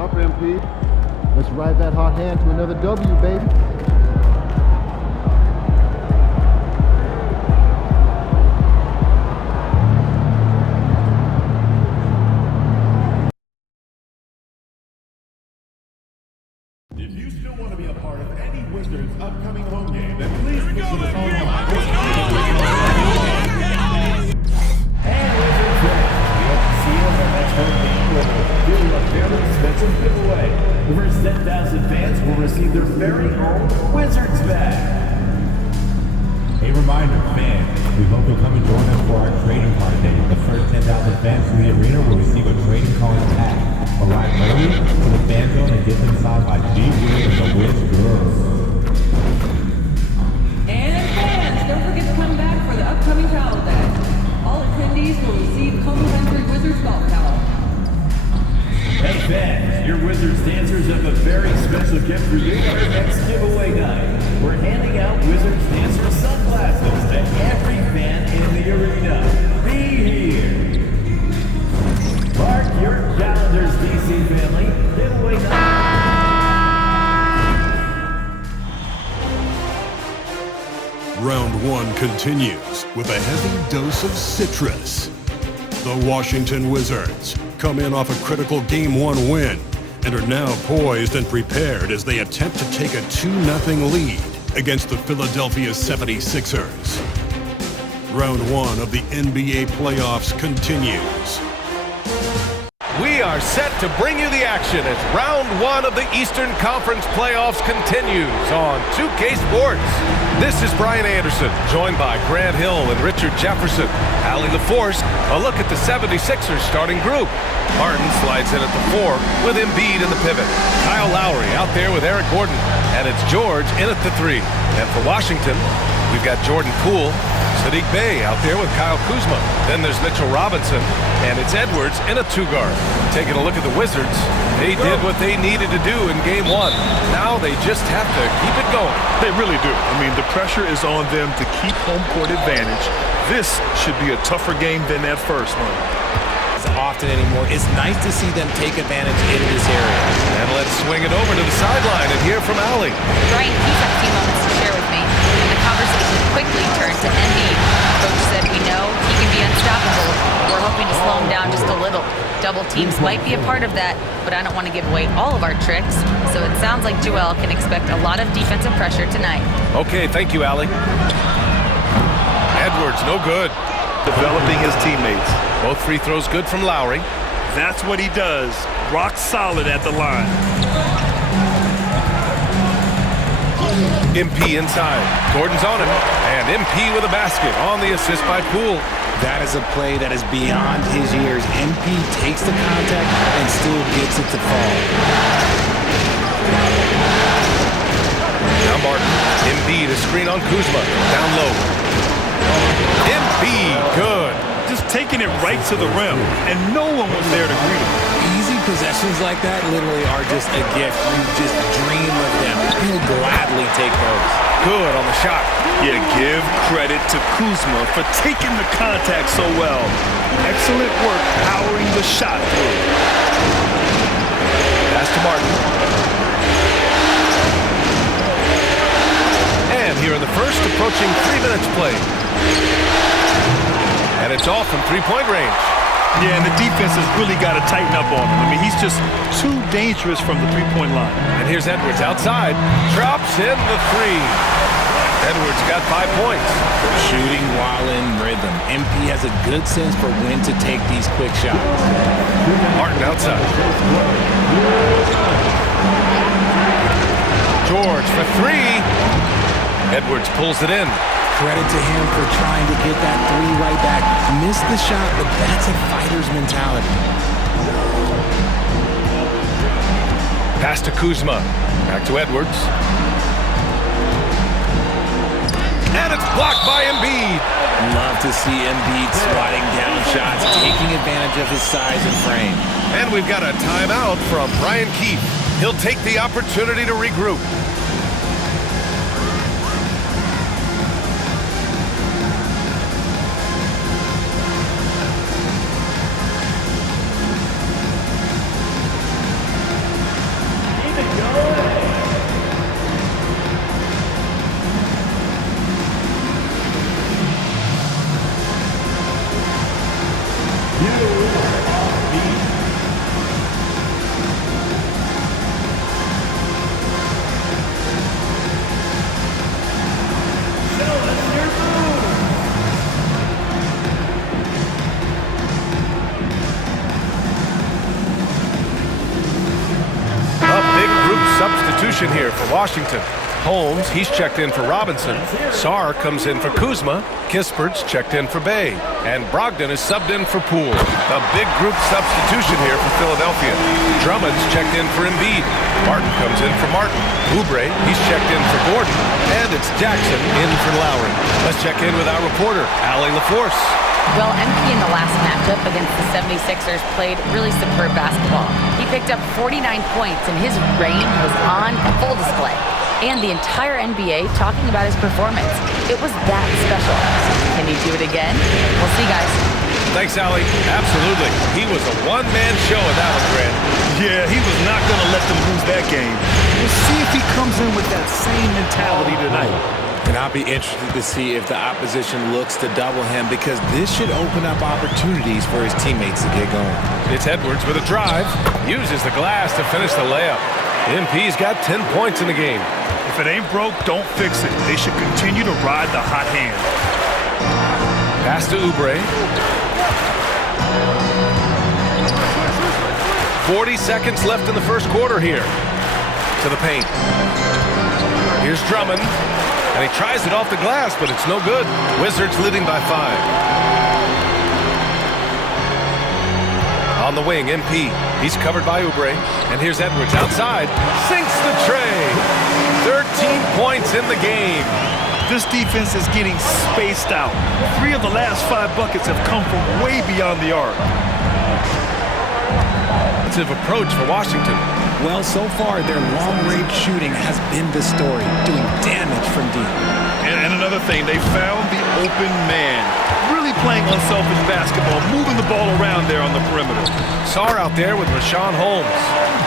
up, MP? Let's ride that hot hand to another W, baby. If you still want to be a part of any Wizards upcoming home game, then please visit us online. And Wizards fans, we hope to see you at our next home game where we'll give you a very expensive giveaway. The first 10,000 fans will receive their very own Wizards bag. A reminder, fans, we hope you'll come and join us for our trading card day. The first 10,000 fans from the arena will receive a trading card tag. Arrive early to the fan zone and get them signed by G Weird and the Wiz Girls. And fans, don't forget to come back for the upcoming towel day. All attendees will receive complimentary Wizards golf towel. Hey fans, your Wizards dancers have a very special gift for you on our next giveaway night. We're handing out Wizards dancer sunglasses to every fan in the arena. Be here. Mark your calendars, DC family. Giveaway night. Round one continues with a heavy dose of citrus. The Washington Wizards come in off a critical Game 1 win and are now poised and prepared as they attempt to take a 2-0 lead against the Philadelphia 76ers. Round one of the NBA playoffs continues. We are set to bring you the action as round one of the Eastern Conference playoffs continues on 2K Sports. This is Brian Anderson, joined by Grant Hill and Richard Jefferson. Allie LaForce, a look at the 76ers starting group. Martin slides in at the 4 with Embiid in the pivot. Kyle Lowry out there with Eric Gordon. And it's George in at the 3. And for Washington, we've got Jordan Poole, Sadiq Bey out there with Kyle Kuzma. Then there's Mitchell Robinson, and it's Edwards in a 2-guard. Taking a look at the Wizards, they did what they needed to do in Game 1. Now they just have to keep it going. They really do. I mean, the pressure is on them to keep home court advantage. This should be a tougher game than that first one. Often anymore. It's nice to see them take advantage in this area. And let's swing it over to the sideline and hear from Allie. Brian Keith had a few moments to share with me, and the conversation quickly turned to Embiid. Coach said, we know he can be unstoppable. We're hoping to slow him down just a little. Double teams might be a part of that, but I don't want to give away all of our tricks, so it sounds like Joel can expect a lot of defensive pressure tonight. Okay, thank you, Allie. Edwards, no good. Developing his teammates. Both free throws good from Lowry. That's what he does. Rock solid at the line. MP inside. Gordon's on it. And MP with a basket on the assist by Poole. That is a play that is beyond his years. MP takes the contact and still gets it to fall. Now Martin. Embiid, a screen on Kuzma. Down low. Embiid, good. Just taking it right to the rim, and no one was there to greet him. Easy possessions like that literally are just a gift. You just dream of them. He'll gladly take those. Good on the shot. Yeah, give credit to Kuzma for taking the contact so well. Excellent work powering the shot through. Pass to Martin. And here in the first, approaching 3 minutes played. And it's off from three-point range. Yeah, and the defense has really got to tighten up on him. I mean, he's just too dangerous from the three-point line. And here's Edwards outside. Drops in the 3. Edwards got 5 points. Shooting while in rhythm. MP has a good sense for when to take these quick shots. Martin outside. George for 3. Edwards pulls it in. Credit to him for trying to get that 3 right back. Missed the shot, but that's a fighter's mentality. Pass to Kuzma. Back to Edwards. And it's blocked by Embiid. Love to see Embiid swatting down shots, taking advantage of his size and frame. And we've got a timeout from Brian Keith. He'll take the opportunity to regroup. substitution here for Washington. Holmes, he's checked in for Robinson. Sarr comes in for Kuzma. Kispert's checked in for Bay. And Brogdon is subbed in for Poole. A big group substitution here for Philadelphia. Drummond's checked in for Embiid. Martin comes in for Martin. Oubre, he's checked in for Gordon. And it's Jackson in for Lowry. Let's check in with our reporter, Allie LaForce. Well, MP in the last matchup against the 76ers played really superb basketball. He picked up 49 points, and his reign was on full display. And the entire NBA talking about his performance. It was that special. Can he do it again? We'll see, guys. Thanks, Allie. Absolutely. He was a one-man show at that one, Grant. Yeah, he was not going to let them lose that game. We'll see if he comes in with that same mentality tonight. And I'll be interested to see if the opposition looks to double him, because this should open up opportunities for his teammates to get going. It's Edwards with a drive. Uses the glass to finish the layup. MP's got 10 points in the game. If it ain't broke, don't fix it. They should continue to ride the hot hand. Pass to Oubre. 40 seconds left in the first quarter here. To the paint. Here's Drummond. And he tries it off the glass, but it's no good. Wizards leading by 5. On the wing, MP. He's covered by Oubre. And here's Edwards outside. Sinks the tray. 13 points in the game. This defense is getting spaced out. 3 of the last 5 buckets have come from way beyond the arc. Defensive approach for Washington. Well, so far, their long-range shooting has been the story, doing damage from deep. And another thing, they found the open man. Really playing unselfish basketball, moving the ball around there on the perimeter. Sarr out there with Rashawn Holmes.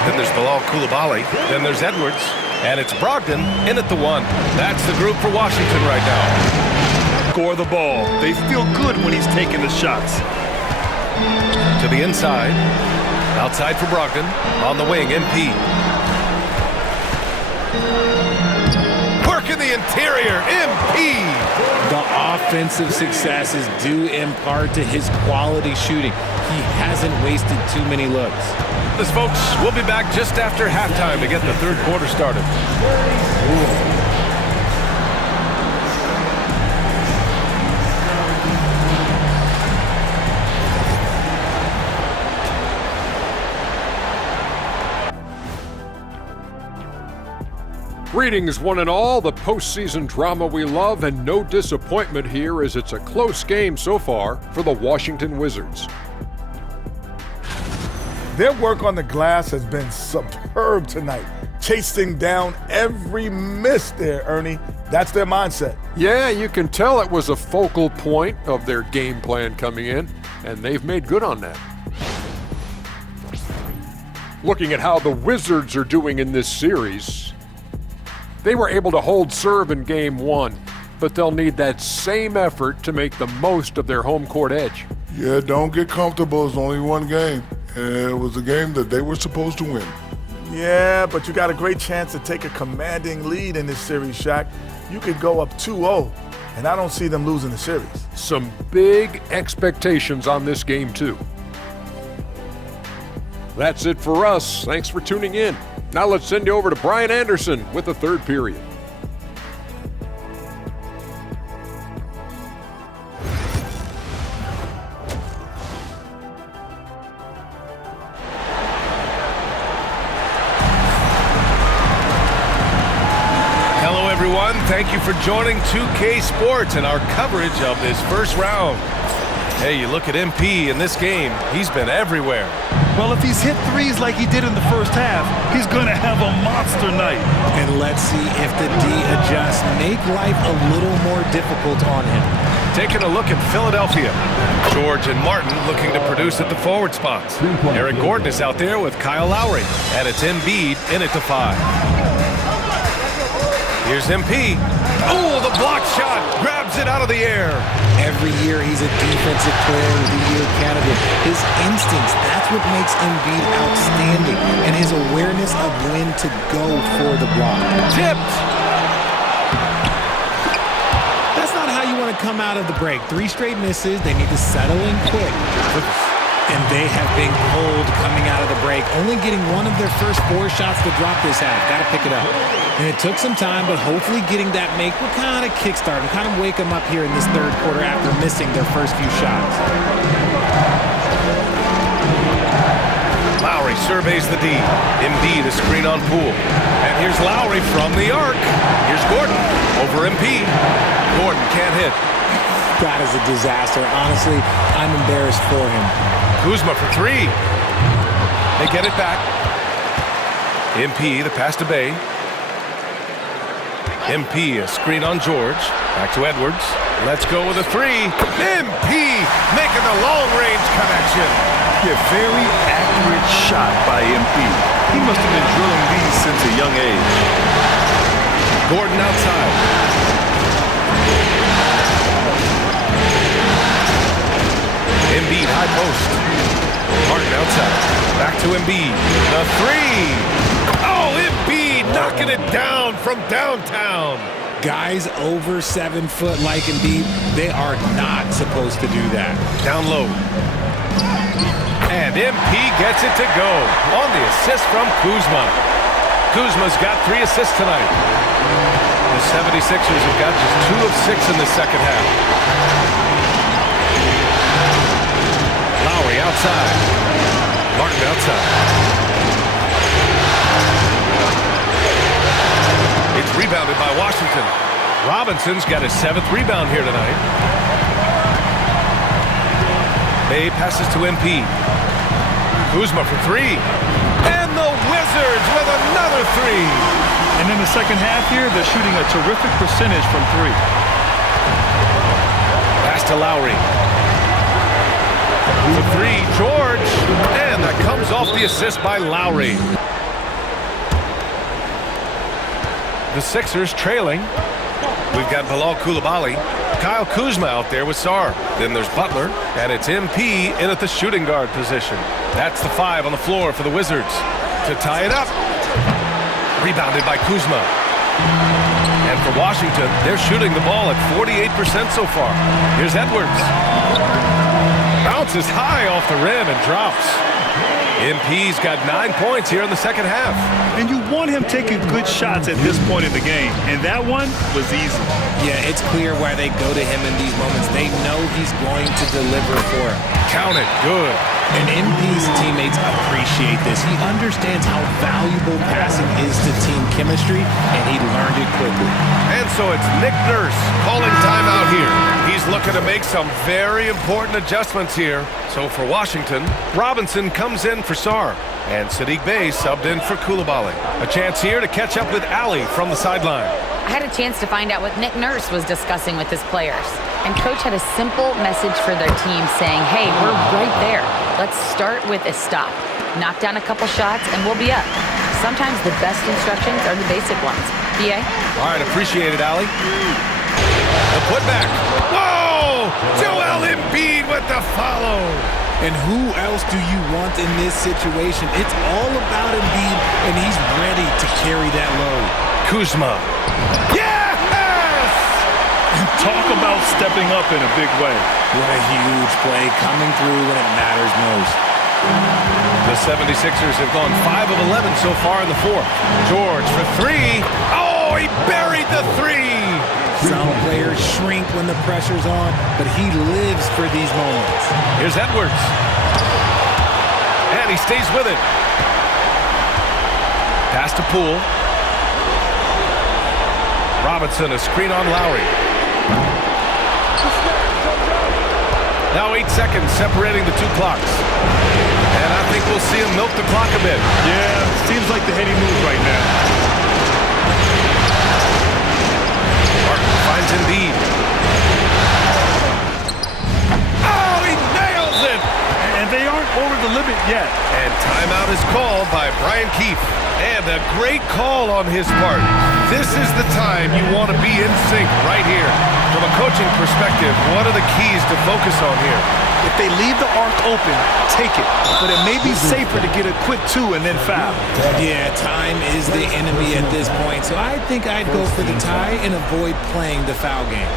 Then there's Bilal Coulibaly. Then there's Edwards. And it's Brogdon in at the 1. That's the group for Washington right now. Score the ball. They feel good when he's taking the shots. To the inside. Outside for Brogdon. On the wing, MP. Work in the interior, MP. The offensive success is due in part to his quality shooting. He hasn't wasted too many looks. This, folks, we'll be back just after halftime to get the third quarter started. Greetings, one and all. The postseason drama we love, and no disappointment here as it's a close game so far for the Washington Wizards. Their work on the glass has been superb tonight, chasing down every miss there, Ernie. That's their mindset. Yeah, you can tell it was a focal point of their game plan coming in, and they've made good on that. Looking at how the Wizards are doing in this series, they were able to hold serve in Game 1, but they'll need that same effort to make the most of their home court edge. Yeah, don't get comfortable. It's only one game. And it was a game that they were supposed to win. Yeah, but you got a great chance to take a commanding lead in this series, Shaq. You could go up 2-0, and I don't see them losing the series. Some big expectations on this game, too. That's it for us. Thanks for tuning in. Now let's send you over to Brian Anderson with the third period. Hello, everyone. Thank you for joining 2K Sports and our coverage of this first round. Hey, you look at MP in this game, he's been everywhere. Well, if he's hit threes like he did in the first half, he's going to have a monster night. And let's see if the D adjusts, make life a little more difficult on him. Taking a look at Philadelphia. George and Martin looking to produce at the forward spots. Eric Gordon is out there with Kyle Lowry, and it's Embiid in it to 5. Here's MP. Oh, the block shot grabs it out of the air. Every year he's a defensive player of the year candidate. His instincts, that's what makes Embiid outstanding, and his awareness of when to go for the block. Tipped. That's not how you want to come out of the break. 3 straight misses. They need to settle in quick. And They have been cold coming out of the break, only getting one of their first 4 shots to drop this half. Got to pick it up. And it took some time, but hopefully getting that make will kind of kickstart them, kind of wake them up here in this third quarter after missing their first few shots. Lowry surveys the D. Embiid, a screen on Poole. And here's Lowry from the arc. Here's Gordon over MP. Gordon can't hit. That is a disaster. Honestly, I'm embarrassed for him. Kuzma for 3. They get it back. MP, the pass to Bay. MP, a screen on George. Back to Edwards. Let's go with a 3. MP making the long-range connection. Yeah, very accurate shot by MP. He must have been drilling these since a young age. Gordon outside. Embiid high post. Martin outside. Back to Embiid. The 3. Oh, Embiid knocking it down from downtown. Guys over 7 foot like Embiid, they are not supposed to do that. Down low. And MP gets it to go on the assist from Kuzma. Kuzma's got 3 assists tonight. The 76ers have got just 2 of 6 in the second half. Lowry outside. Martin outside. It's rebounded by Washington. Robinson's got his 7th rebound here tonight. Bay passes to MP. Kuzma for 3. And the Wizards with another 3. And in the second half here, they're shooting a terrific percentage from 3. Pass to Lowry. For 3, George. And that comes off the assist by Lowry. The Sixers trailing. We've got Bilal Coulibaly. Kyle Kuzma out there with Sarr. Then there's Butler, and it's MP in at the shooting guard position. That's the 5 on the floor for the Wizards. To tie it up. Rebounded by Kuzma. And for Washington, they're shooting the ball at 48% so far. Here's Edwards. Bounces high off the rim and drops. MP's got 9 points here in the second half. And you want him taking good shots at this point in the game. And that one was easy. Yeah, it's clear why they go to him in these moments. They know he's going to deliver for him. Count it. Good. And MP's teammates appreciate this. He understands how valuable passing is to team chemistry, and he learned it quickly. And so it's Nick Nurse calling timeout here. He's looking to make some very important adjustments here. So for Washington, Robinson comes in for Sarr, and Sadiq Bey subbed in for Coulibaly. A chance here to catch up with Ali from the sideline. I had a chance to find out what Nick Nurse was discussing with his players. And Coach had a simple message for their team saying, hey, we're right there. Let's start with a stop. Knock down a couple shots, and we'll be up. Sometimes the best instructions are the basic ones. PA? All right, appreciate it, Ali. The putback. Whoa! Joel Embiid with the follow. And who else do you want in this situation? It's all about Embiid, and he's ready to carry that load. Kuzma. Yes! Talk about stepping up in a big way. What a huge play coming through when it matters most. The 76ers have gone 5 of 11 so far in the fourth. George for 3. Oh, he buried the 3. Some players shrink when the pressure's on, but he lives for these moments. Here's Edwards. And he stays with it. Pass to Poole. Robinson, a screen on Lowry. Now 8 seconds separating the 2 clocks. And I think we'll see him milk the clock a bit. Yeah, seems like the heady move right now. Martin finds Embiid. Oh, he nails it! And they aren't over the limit yet. And timeout is called by Brian Keefe. And a great call on his part. This is the time you want to be in sync right here. From a coaching perspective, what are the keys to focus on here? If they leave the arc open, take it. But it may be safer to get a quick 2 and then foul. Yeah, time is the enemy at this point. So I think I'd go for the tie and avoid playing the foul game.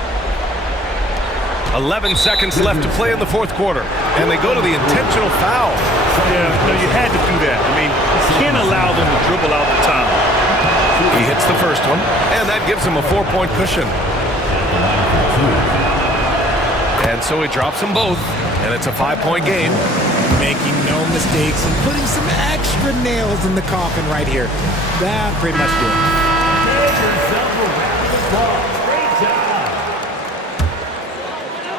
11 seconds left to play in the fourth quarter, and they go to the intentional foul. Yeah, no, you had to do that. I mean, you can't allow them to dribble out the time. He hits the first one, and that gives him a 4-point cushion. And so he drops them both, and it's a 5-point game. Making no mistakes and putting some extra nails in the coffin right here. That pretty much do it.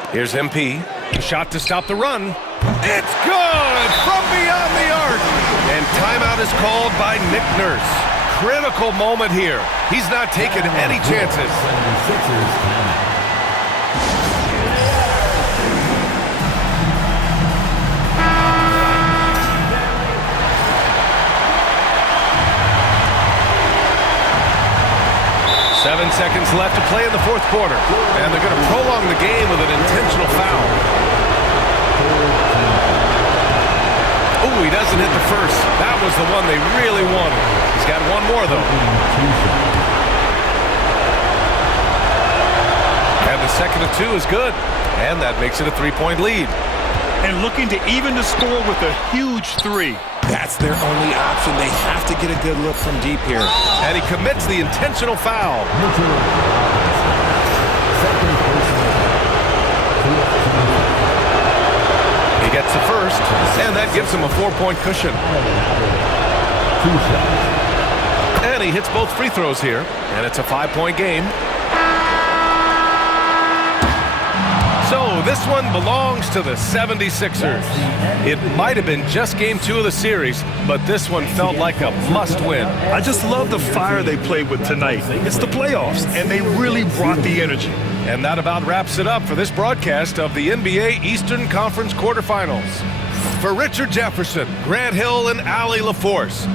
Here's MP. Shot to stop the run. It's good from beyond the arc. And timeout is called by Nick Nurse. Critical moment here. He's not taking any chances. 7 seconds left to play in the fourth quarter. And they're going to prolong the game with an intentional foul. Oh, he doesn't hit the first. That was the one they really wanted. He's got one more, though. And the second of two is good. And that makes it a 3-point lead. And looking to even the score with a huge 3. That's their only option. They have to get a good look from deep here. And he commits the intentional foul. He gets the first, and that gives him a 4-point cushion. And he hits both free throws here, and it's a 5-point game. So this one belongs to the 76ers. It might have been just game 2 of the series, but this one felt like a must-win. I just love the fire they played with tonight. It's the playoffs, and they really brought the energy. And that about wraps it up for this broadcast of the NBA Eastern Conference quarterfinals. For Richard Jefferson, Grant Hill, and Allie LaForce,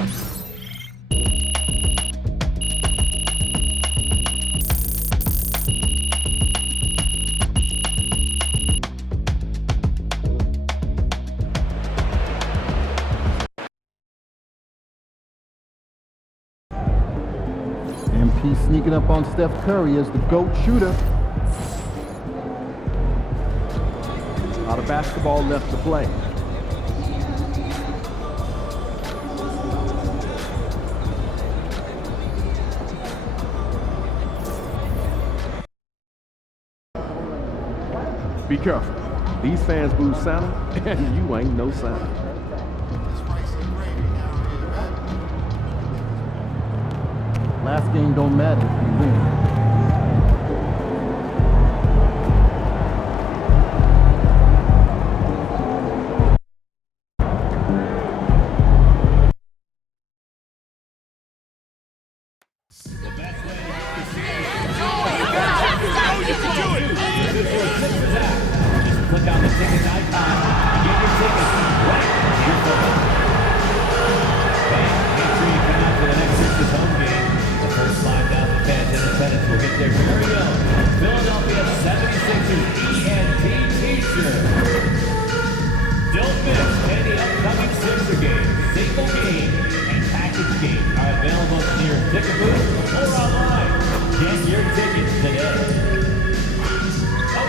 MP sneaking up on Steph Curry as the GOAT shooter. A lot of basketball left to play. Be careful. These fans boo Santa, and you ain't no Santa. Last game don't matter if you win. Click on the ticket icon. Get your tickets right on your phone. Make sure you come out for the next Sixers home game. The first 5,000 fans in attendance will get their very own Philadelphia 76ers ENT t-shirt. Don't miss any upcoming Sixer games. Single game and package games are available in your ticket booth or online. Get your tickets today.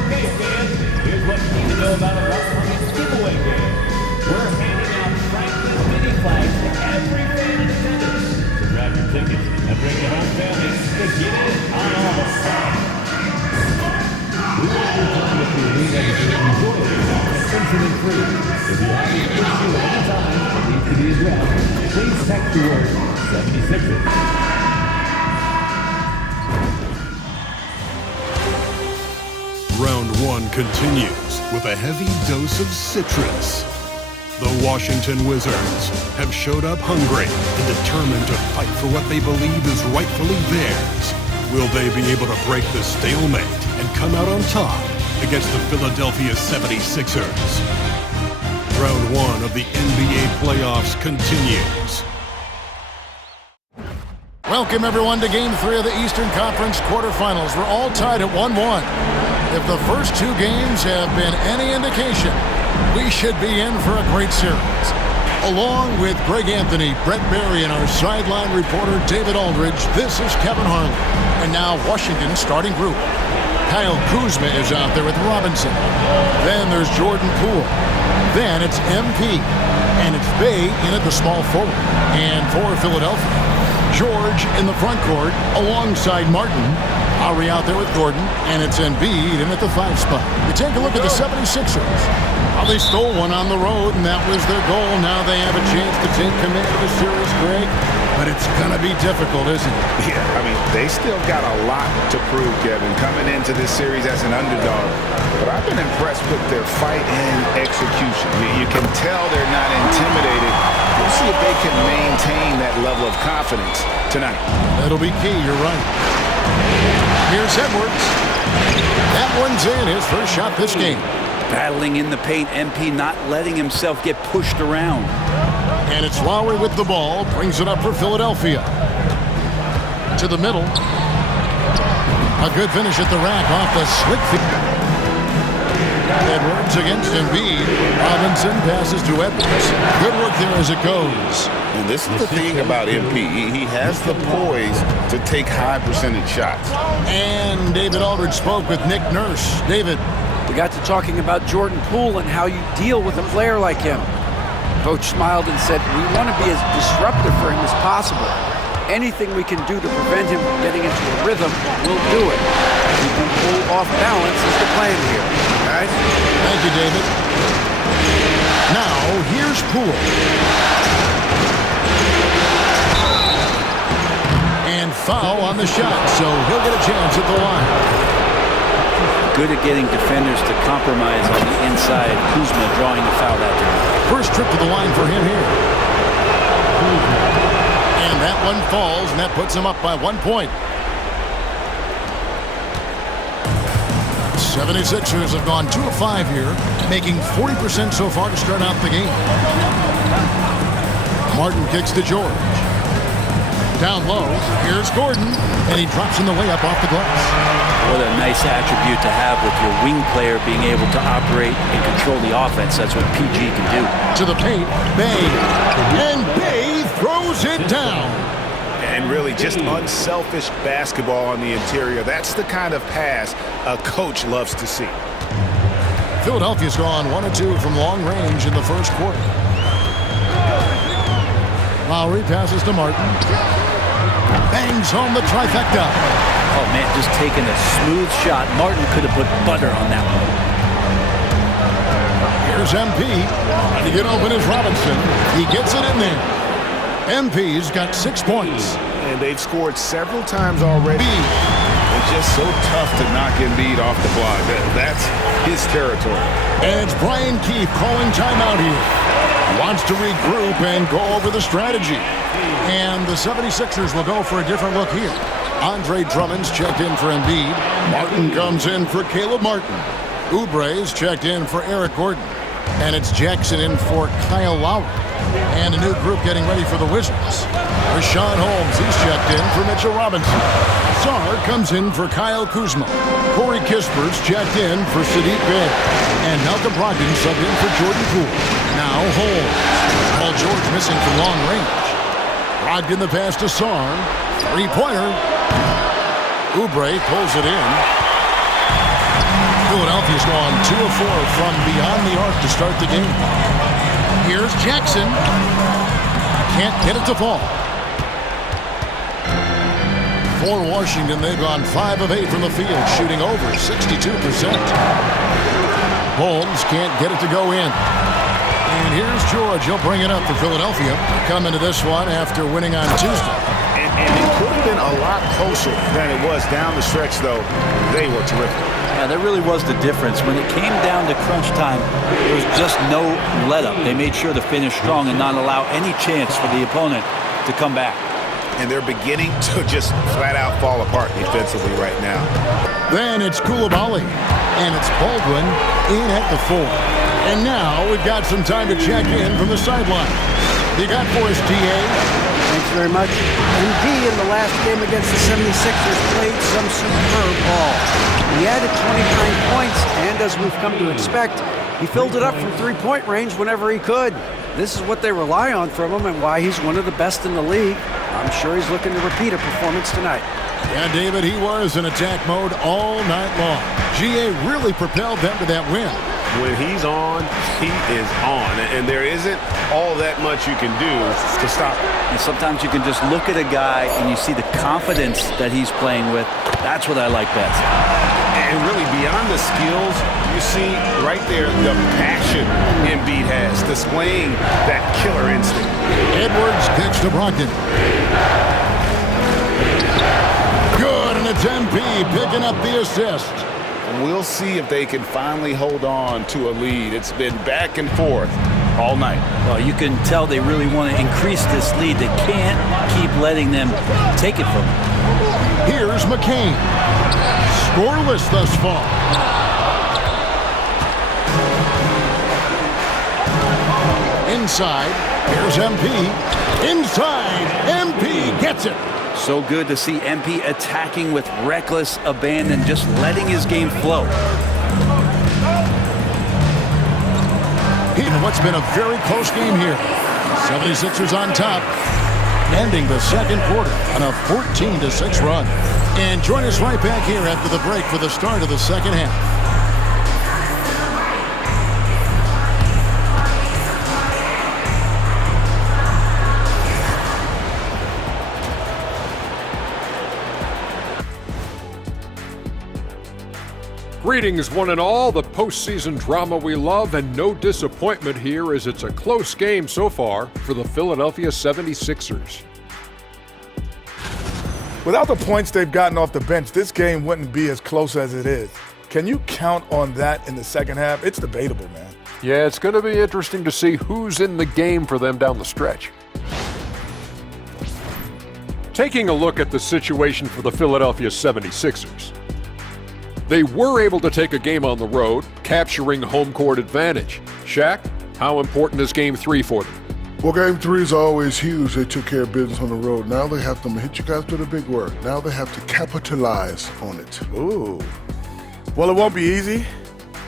Okay, fans, here's what you need to know about our upcoming giveaway game. We're handing out Franklin mini flags to every fan in attendance. So grab your tickets and bring your whole family to get in on all the fun. We want your time if you need anything. Enjoy yourself. It's incident free. If you have any issue at any time that needs to be addressed, please text the word 76ers. Round 1 continues with a heavy dose of citrus. The Washington Wizards have showed up hungry and determined to fight for what they believe is rightfully theirs. Will they be able to break the stalemate and come out on top against the Philadelphia 76ers? Round 1 of the NBA playoffs continues. Welcome, everyone, to Game 3 of the Eastern Conference quarterfinals. We're all tied at 1-1. If the first 2 games have been any indication, we should be in for a great series. Along with Greg Anthony, Brett Berry, and our sideline reporter David Aldridge, this is Kevin Harlan. And now Washington's starting group. Kyle Kuzma is out there with Robinson. Then there's Jordan Poole. Then it's MP. And it's Bay in at the small forward. And for Philadelphia, George in the front court alongside Martin. Lowry out there with Gordon. And it's Embiid in at the 5 spot. You take a look at the 76ers. Well, they stole one on the road, and that was their goal. Now they have a chance to take command of the series, Greg. But it's going to be difficult, isn't it? Yeah, I mean, they still got a lot to prove, Kevin, coming into this series as an underdog. But I've been impressed with their fight and execution. You can tell they're not intimidated. We'll see if they can maintain that level of confidence tonight. That'll be key, you're right. Here's Edwards. That one's in, his first shot this game. Battling in the paint, MP not letting himself get pushed around. And it's Lowry with the ball, brings it up for Philadelphia. To the middle. A good finish at the rack off the slick feet. Edwards against Embiid. Robinson passes to Edwards. Good work there as it goes. And this is the thing about MP. He has the poise to take high percentage shots. And David Aldridge spoke with Nick Nurse. David. We got to talking about Jordan Poole and how you deal with a player like him. Coach smiled and said, we want to be as disruptive for him as possible. Anything we can do to prevent him from getting into a rhythm, we'll do it. Keeping Poole off balance is the plan here. Guys? Thank you, David. Now, here's Poole. And foul on the shot, so he'll get a chance at the line. Good at getting defenders to compromise on the inside. Kuzma drawing the foul that time. First trip to the line for him here. And that one falls, and that puts him up by 1 point. 76ers have gone 2 of 5 here, making 40% so far to start out the game. Martin kicks to George. Down low, here's Gordon, and he drops in the layup off the glass. What a nice attribute to have with your wing player being able to operate and control the offense. That's what PG can do. To the paint, Bay. And Bay throws it down. And really just unselfish basketball on the interior. That's the kind of pass a coach loves to see. Philadelphia's gone 1 of 2 from long range in the first quarter. Lowry passes to Martin. Bangs home the trifecta. Oh, man, just taking a smooth shot. Martin could have put butter on that one. Here's MP. To get open is Robinson. He gets it in there. MP's got 6 points. And they've scored several times already. It's just so tough to knock Embiid off the block. That's his territory. And it's Brian Keefe calling timeout here. Wants to regroup and go over the strategy. And the 76ers will go for a different look here. Andre Drummond's checked in for Embiid. Martin comes in for Caleb Martin. Oubre's checked in for Eric Gordon. And it's Jackson in for Kyle Lowry. And a new group getting ready for the Wizards. Rashawn Holmes, he's checked in for Mitchell Robinson. Sarr comes in for Kyle Kuzma. Corey Kisper's checked in for Sadiq Bey. And Malcolm Brogdon subbed in for Jordan Poole. Now Holmes. Paul George missing from long range. Brogdon the pass to Sarr. 3-pointer. Oubre pulls it in. Philadelphia's gone 2 of 4 from beyond the arc to start the game. Here's Jackson. Can't get it to fall. For Washington, they've gone 5 of 8 from the field, shooting over 62%. Holmes can't get it to go in. And here's George. He'll bring it up for Philadelphia. Come into this one after winning on Tuesday. And it could have been a lot closer than it was down the stretch, though. They were terrific. Yeah, that really was the difference. When it came down to crunch time, there was just no let-up. They made sure to finish strong and not allow any chance for the opponent to come back. And they're beginning to just flat-out fall apart defensively right now. Then it's Koulibaly, and it's Baldwin in at the 4. And now we've got some time to check in from the sideline. You got for us, T.A.? Thanks very much. MD in the last game against the 76ers played some superb ball. He added 29 points, and as we've come to expect, he filled it up from three-point range whenever he could. This is what they rely on from him and why he's one of the best in the league. I'm sure he's looking to repeat a performance tonight. Yeah, David, he was in attack mode all night long. GA really propelled them to that win. When he's on, he is on. And there isn't all that much you can do to stop him. And sometimes you can just look at a guy and you see the confidence that he's playing with. That's what I like best. And really, beyond the skills, you see right there the passion Embiid has, displaying that killer instinct. Edwards kicks to Brogdon. Good, and it's MP picking up the assist. We'll see if they can finally hold on to a lead. It's been back and forth all night. Well, you can tell they really want to increase this lead. They can't keep letting them take it from them. Here's McCain. Scoreless thus far. Inside, here's MP. Inside, MP gets it. So good to see MP attacking with reckless abandon, just letting his game flow. In what's been a very close game here. 76ers on top, ending the second quarter on a 14-6 run. And join us right back here after the break for the start of the second half. Greetings, one and all. The postseason drama we love, and no disappointment here as it's a close game so far for the Philadelphia 76ers. Without the points they've gotten off the bench, this game wouldn't be as close as it is. Can you count on that in the second half? It's debatable, man. Yeah, it's going to be interesting to see who's in the game for them down the stretch. Taking a look at the situation for the Philadelphia 76ers. They were able to take a game on the road, capturing home court advantage. Shaq, how important is Game 3 for them? Well, Game 3 is always huge. They took care of business on the road. Now they have to hit you guys with a big word. Now they have to capitalize on it. Ooh. Well, it won't be easy,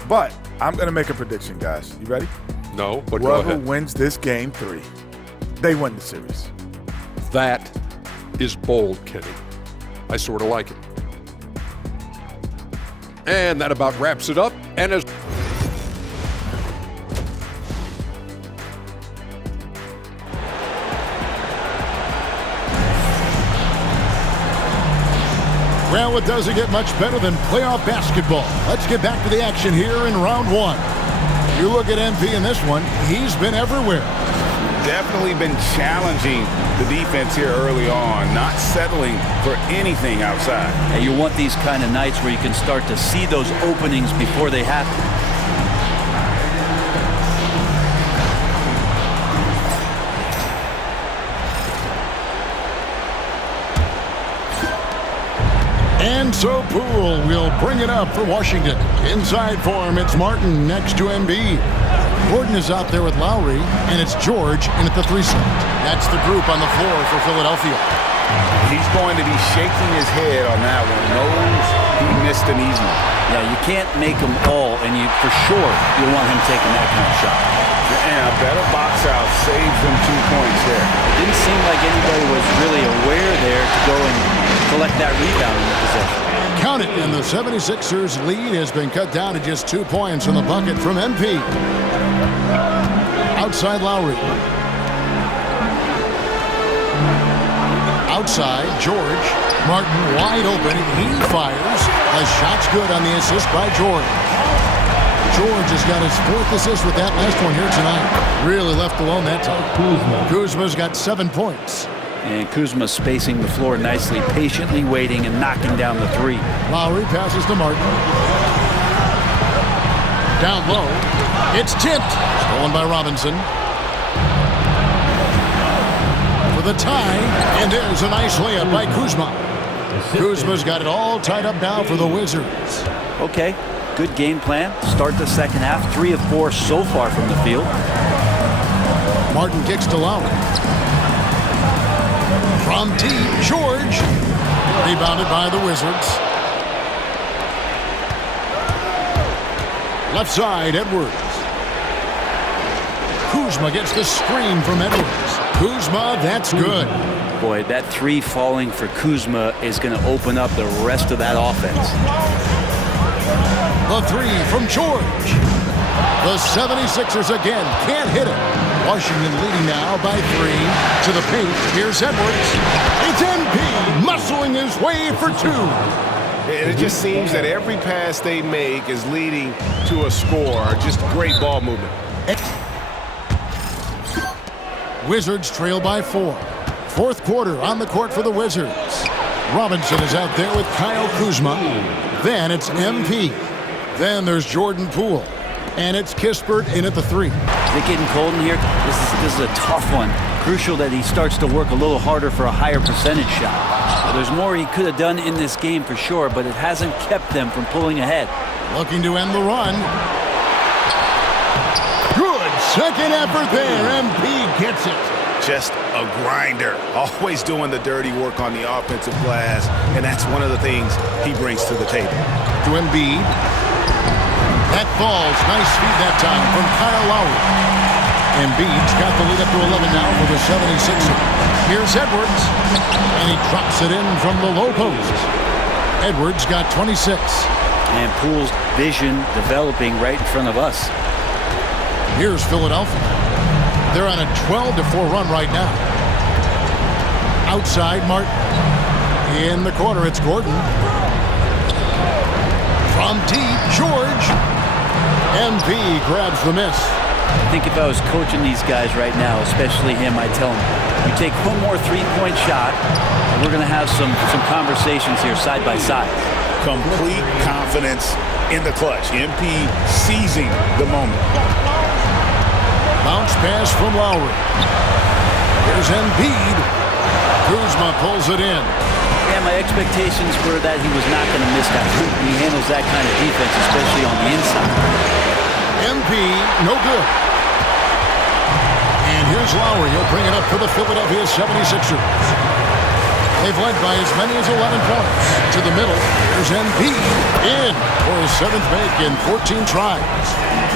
but I'm going to make a prediction, guys. You ready? No, but go ahead. Whoever wins this Game 3, they win the series. That is bold, Kenny. I sort of like it. And that about wraps it up. And as Well, it doesn't get much better than playoff basketball. Let's get back to the action here in round one. You look at MP in this one, he's been everywhere. Definitely been challenging the defense here early on, not settling for anything outside. And you want these kind of nights where you can start to see those openings before they happen. And so Poole will bring it up for Washington. Inside for him, it's Martin next to Embiid. Gordon is out there with Lowry, and it's George in at the 3 slot. That's the group on the floor for Philadelphia. He's going to be shaking his head on that one. Knows he missed an easy one. Yeah, you can't make them all, and you for sure you want him taking that kind of shot. And a better box out saves them 2 points there. It didn't seem like anybody was really aware there to go and collect that rebound in the possession. Count it, and the 76ers lead has been cut down to just 2 points in the bucket from MP. Outside Lowry. Outside, George. Martin wide open. He fires. A shot's good on the assist by George. George has got his 4th assist with that last one here tonight. Really left alone that time. Kuzma's got 7 points. And Kuzma spacing the floor nicely, patiently waiting and knocking down the 3. Lowry passes to Martin. Down low. It's tipped. Stolen by Robinson. For the tie. And there's a nice layup by Kuzma. Kuzma's got it all tied up now for the Wizards. Okay, good game plan. Start the second half. 3 of 4 so far from the field. Martin kicks to Lowry. From deep, George. Rebounded by the Wizards. Left side, Edwards. Kuzma gets the screen from Edwards. Kuzma, that's good. Boy, that three falling for Kuzma is going to open up the rest of that offense. The three from George. The 76ers again can't hit it. Washington leading now by 3 to the paint. Here's Edwards. It's MP muscling his way for 2. And it just seems that every pass they make is leading to a score. Just great ball movement. Wizards trail by 4. Fourth quarter on the court for the Wizards. Robinson is out there with Kyle Kuzma. Then it's MP. Then there's Jordan Poole. And it's Kispert in at the 3. Is it getting cold in here? This is a tough one. Crucial that he starts to work a little harder for a higher percentage shot. There's more he could have done in this game for sure, but it hasn't kept them from pulling ahead. Looking to end the run. Good second effort there. MP gets it. Just a grinder. Always doing the dirty work on the offensive glass, and that's one of the things he brings to the table. To Embiid. That falls. Nice feed that time from Kyle Lowry. Embiid's got the lead up to 11 now for the 76ers. Here's Edwards. And he drops it in from the low post. Edwards got 26. And Poole's vision developing right in front of us. Here's Philadelphia. They're on a 12-4 run right now. Outside, Martin. In the corner, it's Gordon. From deep, George. MP grabs the miss. I think if I was coaching these guys right now, especially him, I'd tell him, you take one more three-point shot, and we're going to have some conversations here side by side. Complete confidence in the clutch. MP seizing the moment. Bounce pass from Lowry. Here's Embiid. Kuzma pulls it in. Yeah, my expectations were that he was not going to miss that. He handles that kind of defense, especially on the inside. MP, no good. And here's Lowry. He'll bring it up for the Philadelphia 76ers. They've led by as many as 11 points. To the middle, here's Embiid in for his 7th make in 14 tries.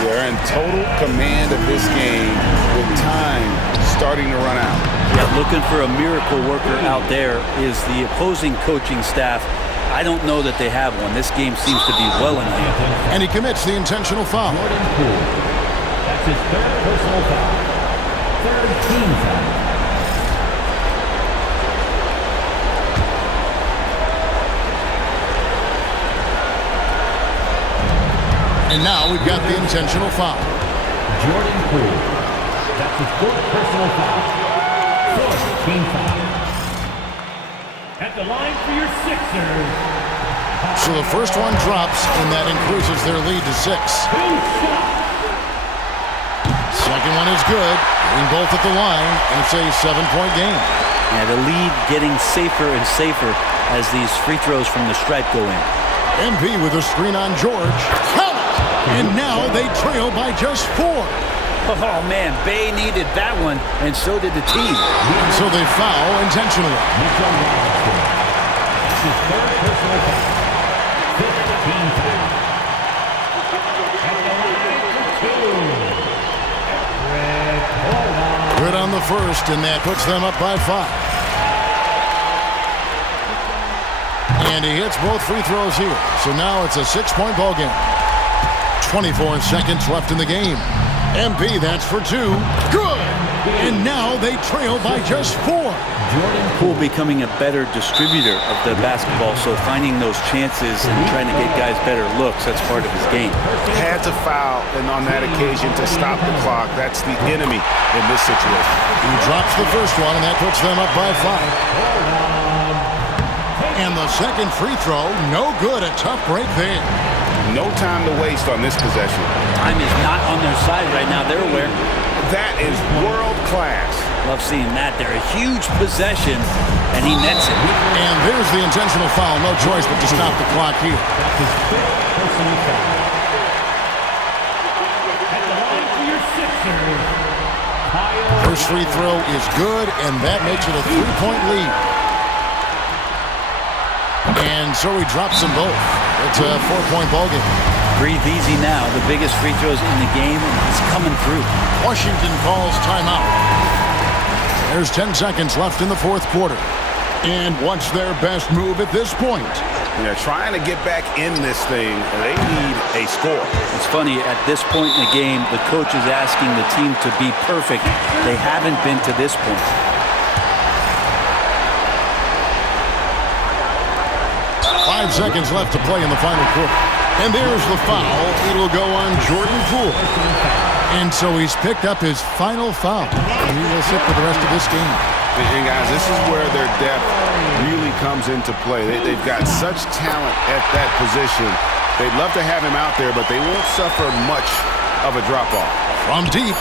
They're in total command of this game with time starting to run out. Yeah, looking for a miracle worker out there is the opposing coaching staff. I don't know that they have one. This game seems to be well in hand. And he commits the intentional foul. Jordan Poole. That's his 3rd personal foul. 3rd team foul. And now we've got the intentional foul. Jordan Poole. That's his 4th personal foul. 4th team foul. At the line for your Sixers. So the first one drops, and that increases their lead to 6. Second one is good. Getting both at the line, and it's a 7-point game. Yeah, the lead getting safer and safer as these free throws from the stripe go in. MP with a screen on George. Count it! And now they trail by just 4. Oh, man, Bay needed that one, and so did the team. And so they foul intentionally. That's his 3rd personal foul. 5th team foul. At the line for 2. Good on the first, and that puts them up by 5. And he hits both free throws here. So now it's a 6-point ball game. 24 seconds left in the game. MP, that's for 2. Good! And now they trail by just 4. Jordan Poole becoming a better distributor of the basketball, so finding those chances and trying to get guys better looks, that's part of his game. Had to foul, and on that occasion to stop the clock. That's the enemy in this situation. He drops the first one, and that puts them up by 5. And the second free throw, no good. A tough break there. No time to waste on this possession. Time is not on their side right now. They're aware. That is world class. Love seeing that. They're a huge possession, and he nets it. And there's the intentional foul. No choice but to stop the clock here. That's his 5th personal foul. At the line for your Sixers, Kyle. First free throw is good, and that makes it a 3-point lead. And so he drops them both. It's a 4-point ball game. breathe easy now. The biggest free throws in the game, and he's coming through. Washington calls timeout. There's 10 seconds left in the fourth quarter. And what's their best move at this point? They're trying to get back in this thing. They need a score. It's funny, at this point in the game, the coach is asking the team to be perfect. They haven't been to this point. Five seconds left to play in the final quarter. And there's the foul. It'll go on Jordan Poole. And so he's picked up his final foul. He will sit for the rest of this game. And guys, this is where their depth really comes into play. They've got such talent at that position. They'd love to have him out there, but they won't suffer much of a drop-off. From deep.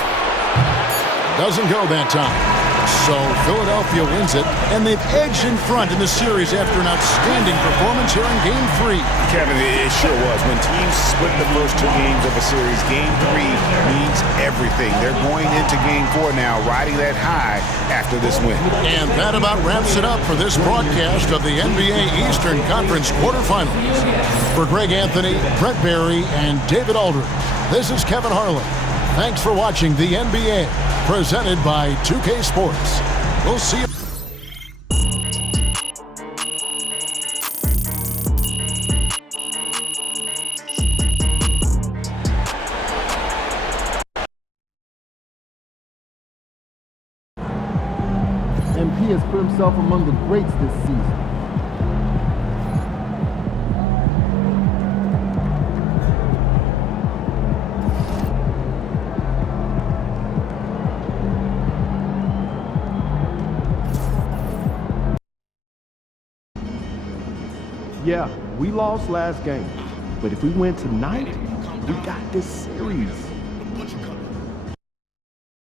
Doesn't go that time. So Philadelphia wins it, and they've edged in front in the series after an outstanding performance here in Game 3. Kevin, it sure was. When teams split the first two games of a series, Game 3 means everything. They're going into Game 4 now, riding that high after this win. And that about wraps it up for this broadcast of the NBA Eastern Conference quarterfinals. For Greg Anthony, Brett Barry, and David Aldridge, this is Kevin Harlan. Thanks for watching the NBA, presented by 2K Sports. We'll see you. MP has put himself among the greats this season. Yeah, we lost last game, but if we win tonight, we got this series.